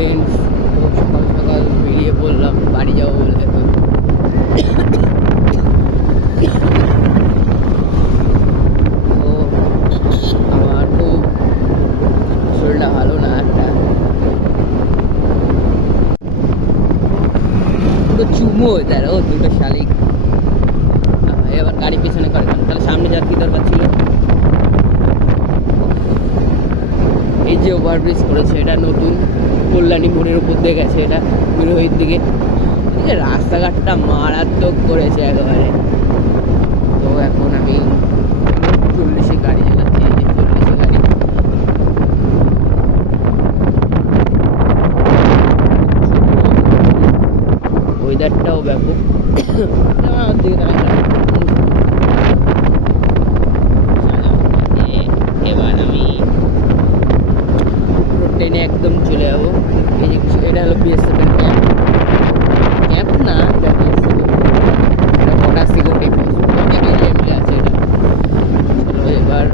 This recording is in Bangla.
ফ্রেন্ডস, তো সকাল সকাল বেরিয়ে পড়লাম বাড়ি যাবো বলে। তো আমার খুব শরীরটা ভালো না, একটা পুরো চুমু হয়ে যায় ও দুটো শালিক। এবার গাড়ি পেছনে করে কেন? তাহলে সামনে যার কি দরকার ছিল? এই যে ওভারব্রিজ করেছে, এটা নতুন কল্যাণী মোড়ের উপর দিয়ে গেছে, এটা বিরোহীর দিকে। এই যে রাস্তাঘাটটা মারাত্মক করেছে একেবারে। তো এখন আমি 40-এ গাড়ি চালাচ্ছি, এই যে 40-এ গাড়ি। ওয়েদারটাও ব্যাপক। আমার দিকে তাকান। এবার আমি পুরো ট্রেনে একদম চলে যাবো। এই যে এটা হলো বিএসএফের ক্যাম্প। ক্যাম্প না, এটা বিএসএফ, এটা বর্ডার সিকিউরিটি ফোর্স, অনেক এরিয়া মিলে আছে এটা। চলো এবার